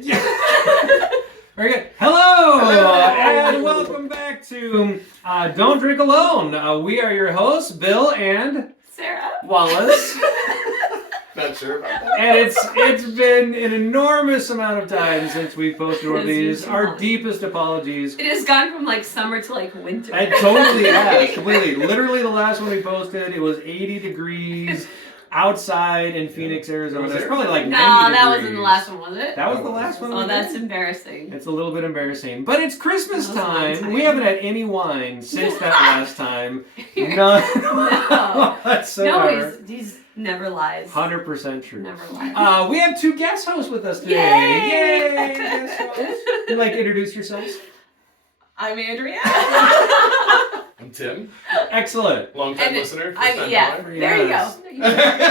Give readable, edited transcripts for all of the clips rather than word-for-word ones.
Very good. Hello, and welcome back to Don't Drink Alone. We are your hosts, Bill and Sarah Wallace. Not sure about that. And it's been an enormous amount of time since we posted one of these. Our deepest apologies. It has gone from like summer to like winter. It totally has, completely. Literally, the last one we posted, it was 80 degrees outside in Phoenix, Arizona. It's probably like 90 No, degrees. that wasn't the last one, was it? That was the last one. Oh, that's embarrassing. It's a little bit embarrassing, but it's Christmas That was a long time. time. We haven't had any wine since that last time. None No, whatsoever. he's never lies. 100% true. Never lies. We have two guest hosts with us today. Yay! Guest hosts. Would you like to introduce yourselves? I'm Andrea. I'm Tim. Excellent. Long-time listener. First-time Yeah, caller. there you Yes. go.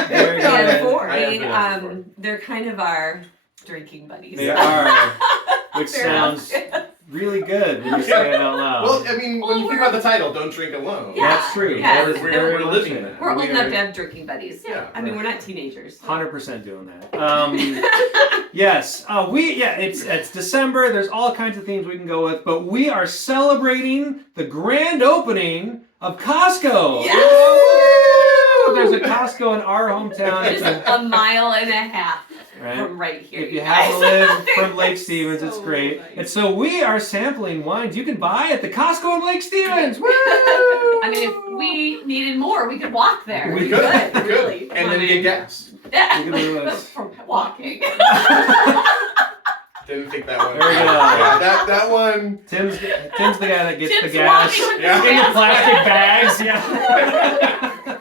Very good. I have been on before. They're kind of our drinking buddies. They are, which Fair sounds enough. really good when you say it out loud. Well, I mean, when you think about the title, Don't Drink Alone. Yeah. That's true. Yeah. That is We're very much living it. that. We're old We enough are to have drinking buddies. Yeah. I mean, we're not teenagers. 100% doing that. Yes, it's December. There's all kinds of themes we can go with, but we are celebrating the grand opening of Costco. Yes! Woo! There's a Costco in our hometown. It's a mile and a half from right here. If you happen to live from Lake Stevens, So it's great. nice. And so we are sampling wines you can buy at the Costco in Lake Stevens. Woo! I mean, if we needed more, we could walk there. We could. Really. And then get gas. Yeah. We could do this. From walking. Didn't think that one. There we go. Yeah, that one. Tim's the guy that gets Tim's the gas walking with Yeah. the in the gas. plastic bags. Yeah.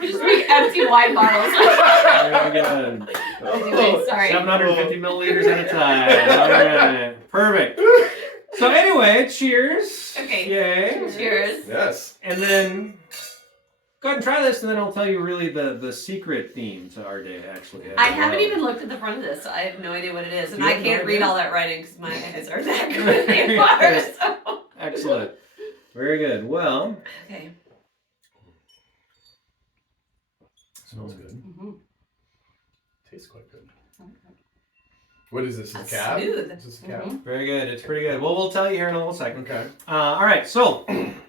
We just make empty wine bottles. Very good. Anyway, sorry. 750 milliliters at a time. All right. Perfect. So anyway, cheers. Okay. Yay. Cheers. Yes. And then go ahead and try this, and then I'll tell you really the secret theme to our day, actually. I haven't even looked at the front of this, so I have no idea what it is. And You I have no can't read idea? all that writing because my eyes are that good anymore. So. Excellent. Very good. Well, Okay. Smells good. Mm-hmm. Tastes quite good. What is this? Is That's a cab? smooth. Is this a cab? Mhm. very good. It's pretty good. Well, we'll tell you here in a little second. Okay. All right, so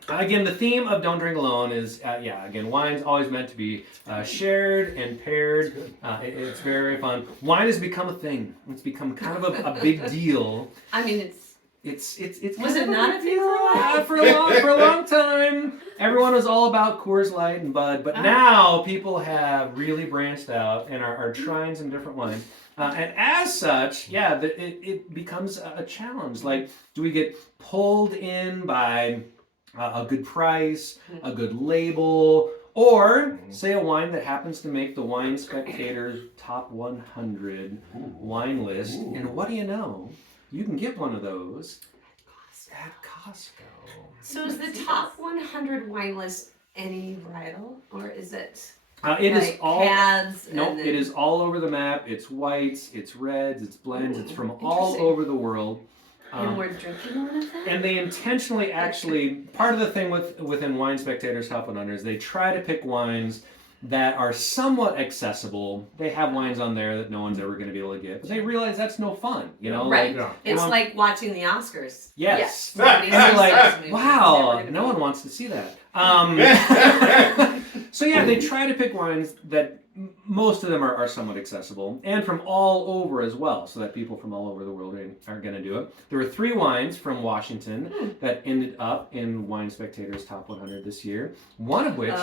again, the theme of Don't Drink Alone is, again, wine's always meant to be shared and paired. It's very, very fun. Wine has become a thing. It's become kind of a big deal. I mean, it's. It's Was kind it of not a thing for a while? For a long time, everyone was all about Coors Light and Bud, but now people have really branched out and are trying some different wines. And as such, it becomes a challenge. Like, do we get pulled in by a good price, a good label, or say a wine that happens to make the Wine Spectator's top 100 wine list? And what do you know? You can get one of those at Costco. So is the top 100 wine list any varietal, or is it It is like all. cabs? Nope, and then- it is all over the map. It's whites, it's reds, it's blends. It's from all Interesting. over the world. And we're drinking one of them? And they intentionally, actually, part of the thing within Wine Spectator's Top 100 is they try to pick wines that are somewhat accessible. They have wines on there that no one's ever going to be able to get, but they realize that's no fun, you know? Right. Like, It's like watching the Oscars. yes. Nobody And you're sees like, those movies. wow, Never gonna no be. one wants to see that. So yeah, they try to pick wines that most of them are somewhat accessible and from all over as well, so that people from all over the world are going to do it. There were 3 wines from Washington that ended up in Wine Spectator's Top 100 this year, one of which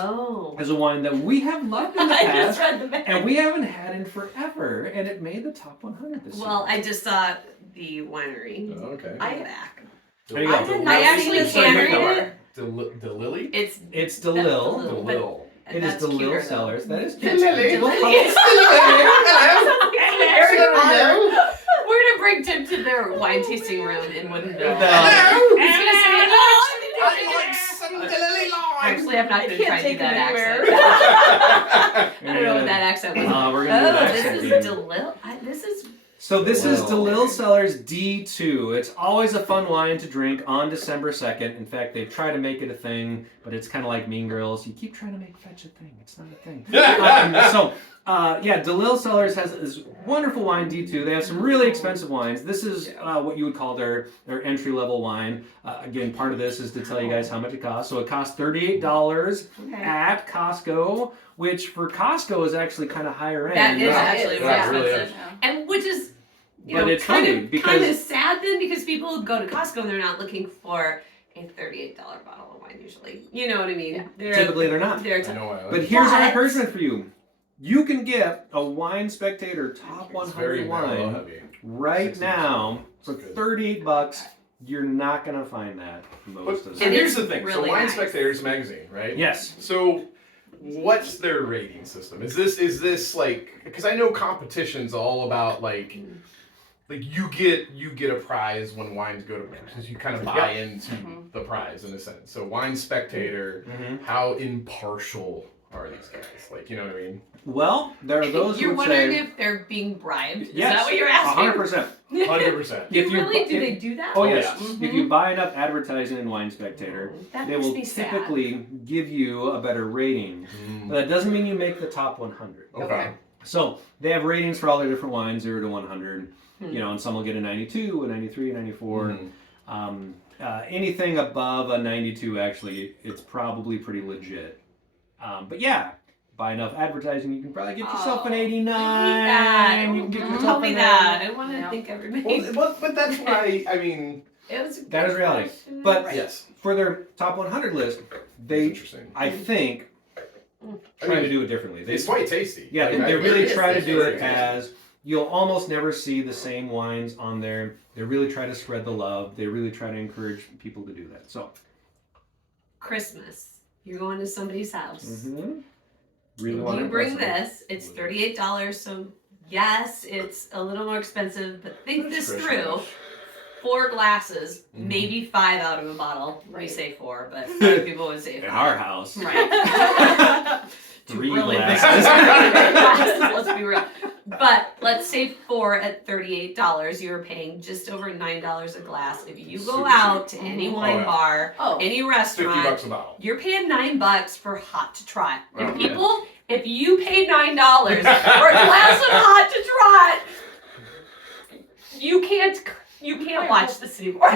is a wine that we have loved in the I just past read the back. and we haven't had in forever, and it made the Top 100 this Well, year. I just saw the winery. Okay. Back. There you go. I did not I see actually this can't one read before. it. The Lily? It's It's DeLille. DeLille. But- DeLille. It is that's DeLille cuter, though. Cellars. That is The cute. Lily. We'll call It's Hello. We're gonna bring Tim to their wine tasting room in Woodinville. Hello. He's gonna say, I like some Lily lime. actually, I'm not gonna can't try to do take that him accent. anywhere. I don't know what that accent was. We're gonna do that this accent is game. DeLille. This is So this is Wow. DeLille Cellars D2. It's always a fun wine to drink on December 2nd. In fact, they've tried to make it a thing, but it's kind of like Mean Girls. You keep trying to make fetch a thing. It's not a thing. DeLille Cellars has this wonderful wine, D2. They have some really expensive wines. This is what you would call their entry-level wine. Again, part of this is to tell you guys how much it costs. So it costs $38 at Costco, which for Costco is actually kind of higher end. That is Yeah, actually it's more really expensive. And which is, But it's funny because- kind of sad then because people go to Costco and they're not looking for a $38 bottle of wine usually. You know what I mean? Yeah. Typically they're not. They're I know why. But here's an But- encouragement for you. You can get a Wine Spectator Top It's very 100 wine narrow heavy. right 60%. now for That's good. $38. You're not gonna find that most of So the And time. here's it's the thing. really so Wine nice. Spectator's a magazine, right? Yes. So what's their rating system? Is this like, because I know competition's all about like you get a prize when wines go to, because you kind of buy into the prize in a sense. So Wine Spectator, how impartial are these guys? Like, you know what I mean? Well, there are those You're who would wondering say if they're being bribed? Is yes, that what you're asking? 100%. 100%. If you Really? bu- Do if- they do that? Oh yes. Mhm. If you buy enough advertising in Wine Spectator, That they makes will me sad. typically give you a better rating. But that doesn't mean you make the top 100. Okay. So they have ratings for all their different wines, 0 to 100. You know, and some will get a 92, a 93, a 94. Anything above a 92, actually, it's probably pretty legit. But yeah, buy enough advertising, you can probably get yourself an 89. I need that. You can get Tell yourself me an that. I want to Yeah. think everybody. But that's why, I mean, It was. That is reality. But yes. for their top 100 list, That's they, interesting. I think, I try mean, to do it differently. It's quite tasty. Yeah, Like, they really it try to is do very it tasty. as you'll almost never see the same wines on there. They really try to spread the love. They really try to encourage people to do that. So, Christmas. You're going to somebody's house. really want You to bring impress this. It's $38. So yes, it's a little more expensive, but think this through. 4 glasses, maybe 5 out of a bottle. We Right. say 4, but other people would say 5. them. In our house. Right. 3 really big glasses. glasses, let's be real. But let's say 4 at $38. You're paying just over $9 a glass. If you go Super out to any wine yeah. bar, Oh. any $50 restaurant, a bottle. you're paying $9 for hot to trot. And Oh, people, if you paid $9 for a glass of hot to trot, you can't watch this anymore.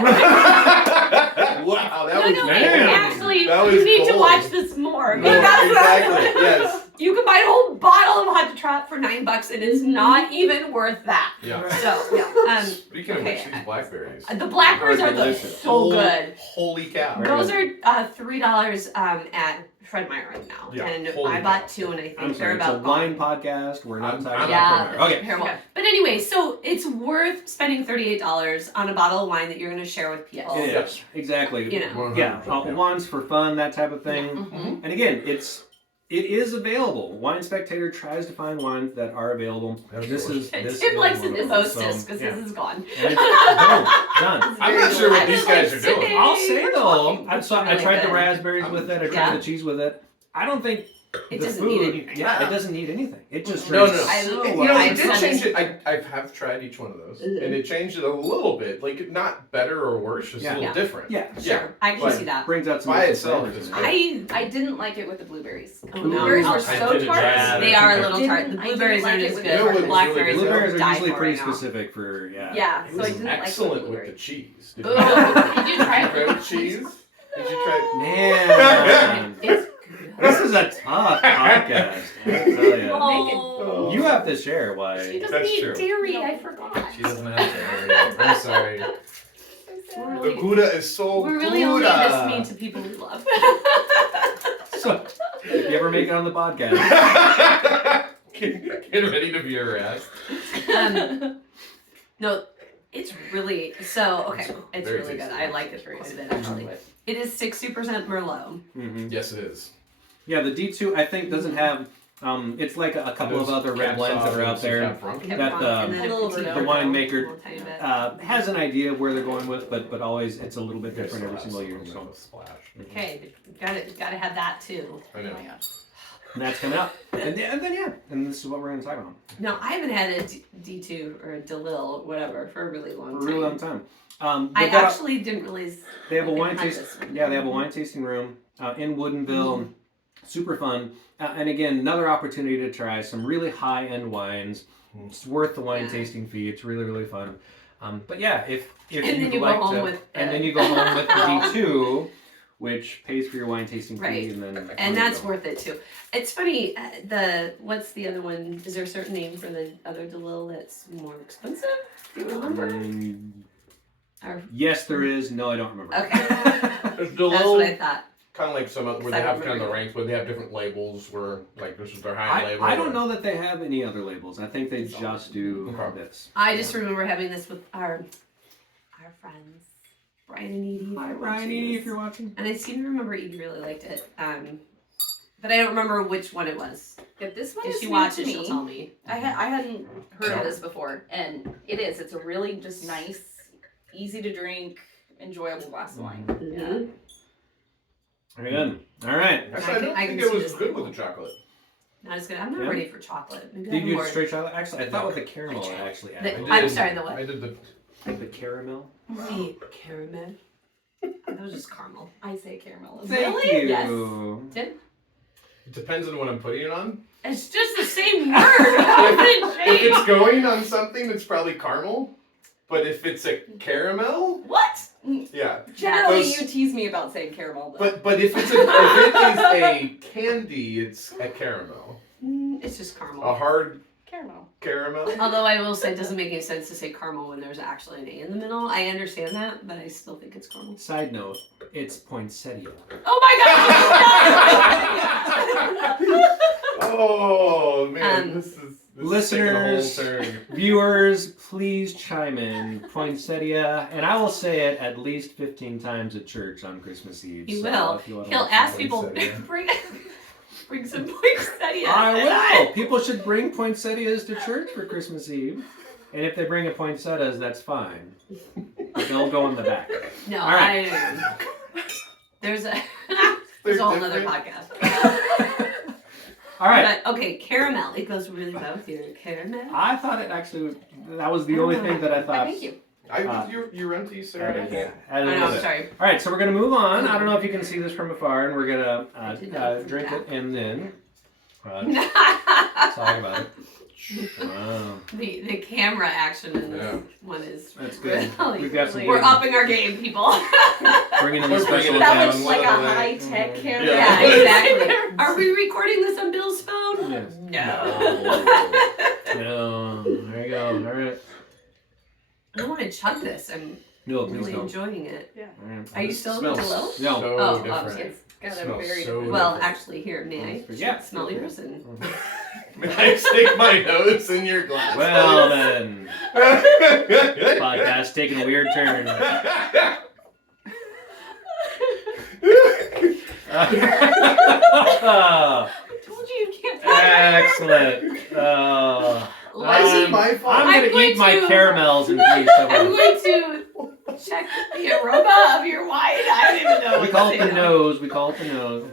Wow, that was no, man. actually, That was you need to bold. watch this more. No, exactly. Yes. You can buy a whole bottle of hot to trot for $9, and it's not even worth that. Yeah. So, yeah. Speaking of which, these blackberries. The blackberries Are are delicious. so good. Holy cow. Very Those good. are $3 at Fred Meyer right now, Yeah, and holy I bought cow. 2, and I think I'm they're sorry, it's a about wine gone. podcast. We're not I'm talking not Yeah, about Okay. terrible. Okay. But anyway, so it's worth spending $38 on a bottle of wine that you're going to share with people. It is. Exactly. You know. Yeah, wines for fun, that type of thing. Mhm. And again, it is available. Wine Spectator tries to find wines that are available. This is this Tim is likes one it of the them. mostest So, because yeah. his is gone. And it's boom, done. I'm not sure what I these just guys like are doing. sipping. I'll say We're though, talking. I It's really tried the good. raspberries with it. I tried Yeah. the cheese with it. I don't think It the doesn't food. need anything. Yeah, it doesn't need anything. It just No, drinks no. so You well. know, I've it did done change this. it. I have tried each one of those, and it changed it a little bit. Like, not better or worse, just Yeah. a little Yeah. different. Yeah. Sure, I can But- see that. Brings out some By different itself, flavors it's in good. it. I didn't like it with the blueberries. Oh, The blueberries no. were I so did it tart. dry. They are a little Didn't- tart. The I didn't blueberries like aren't it as with good. the- It was really Blackberries good. Blueberries are die usually for pretty right now. specific for Yeah, It so was I didn't like excellent the with blueberry. the cheese. Did you try Did you it? try the cheese? Did you try? Man, It's this is a tough podcast. I tell you. Oh. You have to share She why. doesn't That's eat true. dairy, I forgot. She doesn't have to. I'm sorry. We're The really, Gouda is so we're really only Gouda. this mean to people we love. So, if you ever make it on the podcast, Get ready to be harassed. No, it's really so okay. It's Very really good. tasty. I like it quite a bit actually. It is 60% Merlot. Yes, it is. yeah, the D2 I think doesn't have. It's like a couple of other red blends that are out there. Kept That, wrong, and then the a petit the Verdot, winemaker, a little tiny bit. Has an idea of where they're going with, but always it's a little bit different every single year. So, Splash. Okay, gotta have that too. I know. Oh my gosh. and that's coming up, and then yeah, and this is what we're going to talk about No, I haven't had a D2 or a DeLille, whatever, for a really long for a time. really long time. I they've got- actually didn't realize They have a they wine had taste. this one. Yeah, they have a wine tasting room in Woodinville. Super fun. And again, another opportunity to try some really high-end wines. It's worth the wine tasting fee. It's really, really fun. But yeah, if And then you'd you go like home to, with and the- then you go home with the D2, which pays for your wine tasting fee, Right. and then And that's worth it too. It's funny. What's the other one? Is there a certain name for the other DeLille that's more expensive? Do you remember? Or, Yes, there is. No, I don't remember. okay, There's the that's little what I thought. kind of like some where I they have don't kind of the remember. ranks, where they have different labels. Where like this is their high label. I don't or- know that they have any other labels. I think they It's all- just do Okay. this. I just remember having this with our friends, Brian and Edie. Hi, if you're Brian, watching Edie, this. if you're watching. And I seem to remember Edie really liked it. But I don't remember which one it was. If this one If is she new watches, to she'll me, tell me. I hadn't heard of this before, and it is. It's a really just nice, easy to drink, enjoyable glass of wine. Mhm. Very good. All right. Actually, I don't I think can it see was this good one. with the chocolate. Not as good. I'm not Yeah. ready for chocolate. Maybe Did I'll you more. do straight chocolate? Actually, I thought with the caramel it actually The- added. I'm sorry, the what? I did the. The caramel. Wait, caramel. That was just caramel. I say caramel. As Thank well. you. Yes. It depends on what I'm putting it on. It's just the same word. How would it If change? it's going on something, it's probably caramel. But if it's a caramel, What? yeah. Generally, Those- you tease me about saying caramel, though. But if it is a candy, it's a caramel. It's just caramel. A hard caramel. caramel. Although I will say it doesn't make any sense to say caramel when there's actually an A in the middle. I understand that, but I still think it's caramel. Side note, it's poinsettia. Oh my god! Oh man, Um, this is Listeners, taking a whole turn. viewers, please chime in. Poinsettia, and I will say it at least 15 times at church on Christmas Eve. He so will. if you wanna He'll watch ask some people, poinsettia. bring some poinsettia. I will. People should bring poinsettias to church for Christmas Eve. And if they bring a poinsettias, that's fine. But they'll go in the back. No, All right. there's a They're there's a whole other different. podcast. All right. But okay, caramel. It goes really well with your caramel. I thought it actually, that was the only thing that I thought. Thank you. You're empty, Sarah. added- I can't. added I a know, little I'm bit. sorry. All right, so we're gonna move on. I don't know if you can see this from afar, and we're gonna did not drink see it and then talk about it. Wow, The camera action in this Yeah. one is that's good. really, We've got some we're good- upping our game, people. bringing in the We're special bringing it That down. was like a Level it. high-tech Mhm. camera. Yeah. Yeah, exactly. Are we recording this on Bill's phone? Yes. No. No. There you go. All right. I want to chug this. I'm No, please really don't. enjoying it. All right. Are you It still in the smells- Delo? No. So Oh, different. it's Got a Smells very so different. Well, different. actually, here, may I Yeah. smell yours? And May I stick my nose in your glass? Well then, podcast taking a weird turn. I told you you can't. Excellent. Why is it my fault? I'm I'm gonna going eat my to- caramels in peace. I'm going to check the aroma of your wine. I don't even know. We what call to it the say. nose. We call it the nose.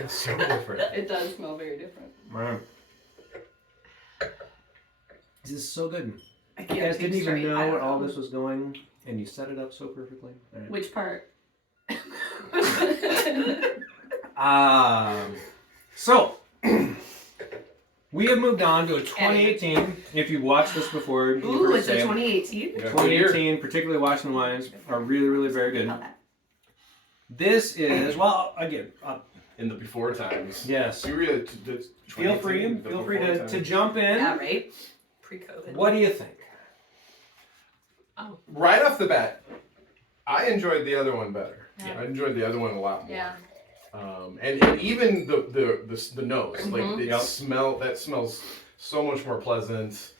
It's so different. It does smell very different. Wow. This is so good. I You can't guys think didn't even straight. I know don't where all this was going, and you set it up so perfectly. All right. Which part? So we have moved on to a 2018. If you've watched this before, you've Ooh, heard it's a say it. 2018. Yeah, good year. 2018, particularly Washington wines, are really, really very good. This is, well, again, In the before times. yes. So you read it. Feel free to jump in. Yeah, right. Pre-COVID. What do you think? Right off the bat, I enjoyed the other one better. Yeah. I enjoyed the other one a lot more. Yeah. And even the nose, like Mhm. it Yep. smells so much more pleasant.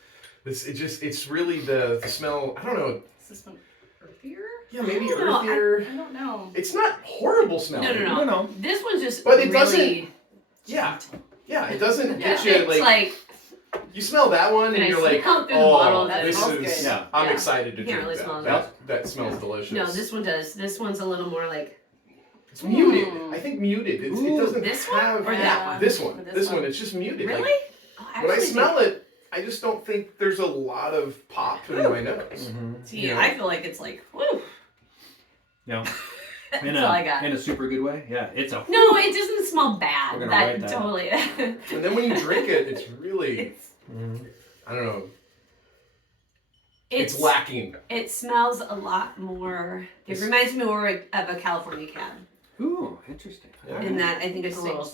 It's really the smell. I don't know. Is this one earthier? Yeah, maybe I don't know, earthier. I don't know. It's not horrible smelling. No. No. This one's just But it really doesn't- Yeah, it doesn't get you It's like you smell that one when and I you're like, smell through the bottle, oh, that this smells is. good. Yeah. I'm Yeah. excited to You can't drink really that. smell That smells delicious. no, this one does. This one's a little more like It's muted. Mm. I think muted. It Ooh, doesn't this one have or that one? This one. This This one. one. It's just muted. really. Like, Oh, when I actually smell it, I just don't think there's a lot of pop in my nose. Mm-hmm. See, I feel like it's like woo. No. That's all I got. In a super good way. Yeah, it's a. No, it doesn't smell We're bad. gonna That write that. totally. And then when you drink it, it's really, it's, I don't know, it's lacking. It smells a lot more. It reminds me more of a California cab. Ooh, interesting. Yeah. In that, I think it's a little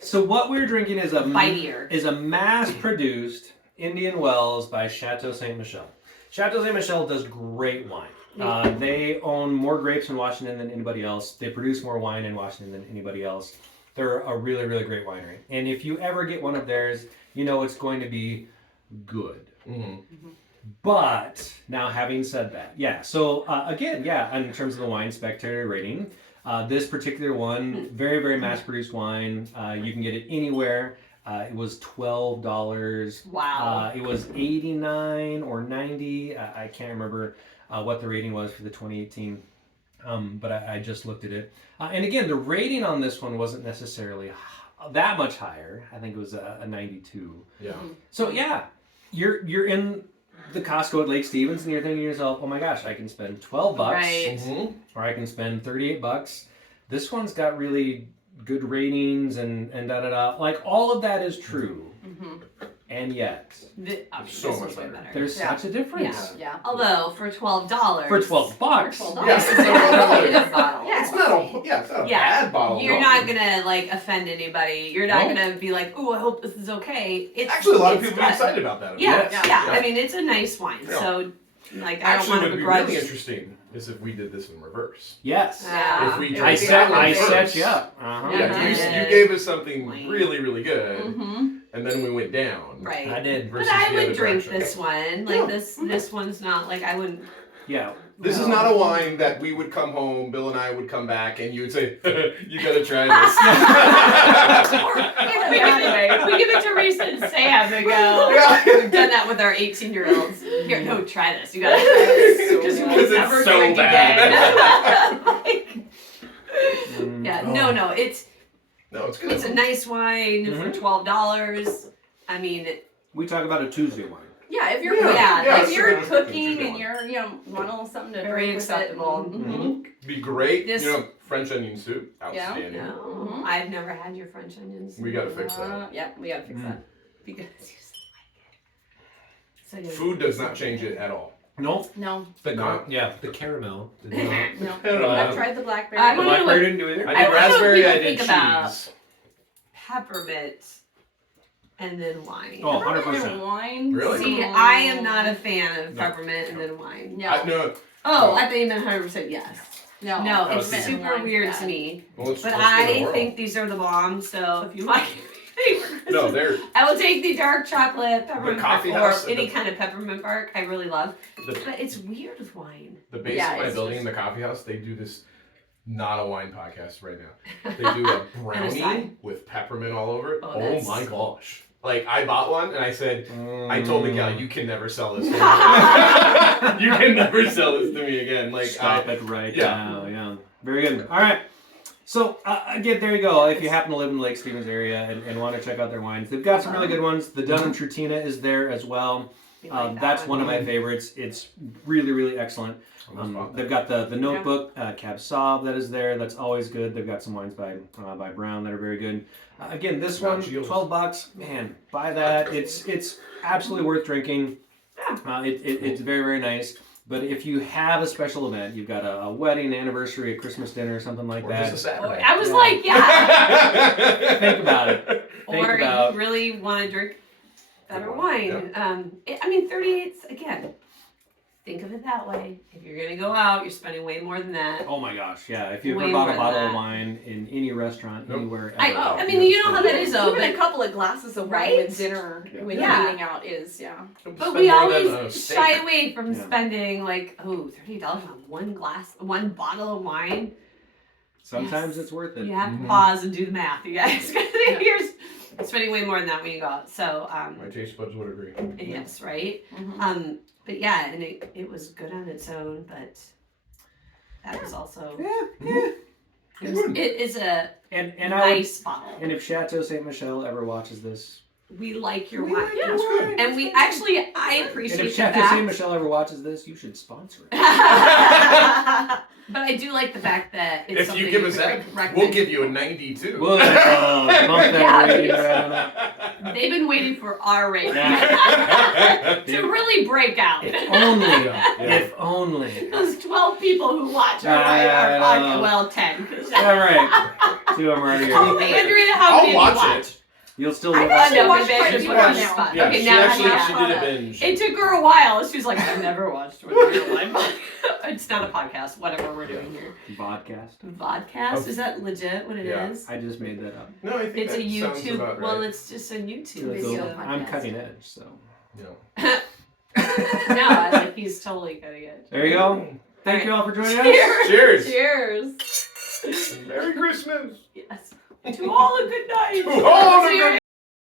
So what we're drinking is bitier. mass-produced Indian Wells by Chateau Saint Michel. Chateau Saint Michel does great wine. They own more grapes in Washington than anybody else. They produce more wine in Washington than anybody else. They're a really, really great winery. And if you ever get one of theirs, you know it's going to be good. But now, having said that, so again, in terms of the wine spectator rating, this particular one, very, very mass-produced wine. You can get it anywhere. It was $12. Wow. It was 89 or 90. I can't remember what the rating was for the 2018. But I just looked at it. And again, the rating on this one wasn't necessarily that much higher. I think it was a 92. Yeah. So you're in the Costco at Lake Stevens and you're thinking to yourself, oh my gosh, I can spend $12 Right. or I can spend $38. This one's got really good ratings and da-da-da. Like, all of that is true. And yet, So much better. there's such a difference. Yeah. Although, for $12. For $12. Yeah. It's a really good bottle. It's not a bad bottle. You're no. not gonna offend anybody. You're not gonna be like, "Ooh, I hope this is okay." It's Actually, a lot of it's people are good. excited about that. Yeah, Yes. yeah. I mean, it's a nice wine. Yeah. So, I don't Actually, want what to would be begrudge. really interesting is if we did this in reverse. Yes. Yeah. If we It drank would be that I one set first. you up. Uh-huh. Yeah, you gave us something really, really good, and then we went down. Right. I did. But versus I the would other drink direction. this one. Like this one's not like I wouldn't. Yeah. This is not a wine that we would come home, Bill and I would come back, and you would say, "You gotta try We give it to Reese and Sam and go. Yeah. We've done that with our 18-year-olds. Here, no, try this. You gotta try this. Because you will never it's so drink bad." again. No, it's No, it's good. It's a nice wine for $12. I mean, We talk about a Tuesday wine. Yeah, if you're Yeah, if you're sure. cooking Sure. and you're want a little something to Very drink acceptable. with it. Be great. This- French onion soup, outstanding. no, I've never had your French onions. We gotta fix that. Yep, we gotta fix that. Because you like it. So Food does not change it at all. No. No, The No. the caramel. Did not. no. I don't know. I've tried the blackberry. I don't know Blackberry didn't do either. I I did don't know what raspberry. people I did think cheese. about- Peppermint and then wine. Oh, Peppermint 100%. wine. Really? See, I am not a fan of No. peppermint and then wine. No, No. Oh, I thought you meant 100% yes. no, No, it's Peppermint super wine's weird bad. to me. Well, let's But go to the I world. think these are the bomb, so if you like No, they're I will take the dark chocolate peppermint bark coffee or house, any the- kind of peppermint bark. I really love. the, But it's weird with wine. the base Yeah, of my it's building, just- the coffee house. They do this. Not a wine podcast right now. They do a brownie side. with peppermint all over it. Oh, Oh that's- my gosh! Like I bought one and I said, I told the gal, you can never sell this to me. You can never sell this to me again. Like Stop it right yeah. now. Yeah. Very good. All right. So again, there you go. If you happen to live in the Lake Stevens area and want to check out their wines, they've got some really good ones. The Dunham Trutina is there as well. We like that That's one of my favorites. It's really, really excellent. They've got the Notebook Cab Sauv that is there. That's always good. They've got some wines by Brown that are very good. Again, this one, $12. Man, buy that. It's absolutely worth drinking. It's very, very nice. But if you have a special event, you've got a wedding, anniversary, a Christmas dinner, something like or that. just a Saturday. I was like, yeah. Think about it. Think Or about. you really want to drink better Good wine. wine, I mean, 38's, again, think of it that way. If you're going to go out, you're spending way more than that. Oh my gosh, yeah. If you Way ever bought more a than bottle of that. wine in any restaurant, Nope. anywhere, I ever. mean, you know how that is, though. Even a But, couple of glasses of wine Right? with dinner when Yeah. you're eating out is Don't but spend we more than a always steak. shy away from Yeah. spending, like, $30 on one bottle of wine. Sometimes Yes. it's worth it. You have to Mhm. pause and do the math, you guys. You're spending way more than that when you go out. So, My taste buds would agree. yes, right? Mhm. But yeah, and it was good on its own, but that was also Yeah. it is a And I would, nice bottle. and if Chateau Saint Michel ever watches this, we like your We wine. like your wine. And we actually, I And appreciate if the Chef fact. St. Michelle ever watches this, you should sponsor it. But I do like the fact that it's If something you give us that, recommend. we'll give you a 92. We'll bump that Yeah, rating right on up. They've been waiting for our rating Yeah. to really break out. If only. Yeah. If only. Those 12 people who watch our I podcast, know. well, 10. 'cause- All right. 2 of them are here. Andrea, how I'll many watch have you it. watched? You'll still I've live actually no, watched maybe I quite a should few put her on now. the spot. Yeah, Okay, she now actually yeah. she did a binge. It took her a while. She was like, I've never watched one in real life. It's not a podcast, whatever we're doing here. Vodcast. Vodcast? Is that legit what it is? Yeah. I just made that up. No, I think It's a that sounds YouTube. about Well, right. it's just a YouTube So video. I'm podcast. cutting edge, so. No. No, I like he's totally cutting it. There you go. Thank you all for joining us. Cheers. Cheers. Cheers. Merry Christmas. Yes. To all a good night. To all a See you good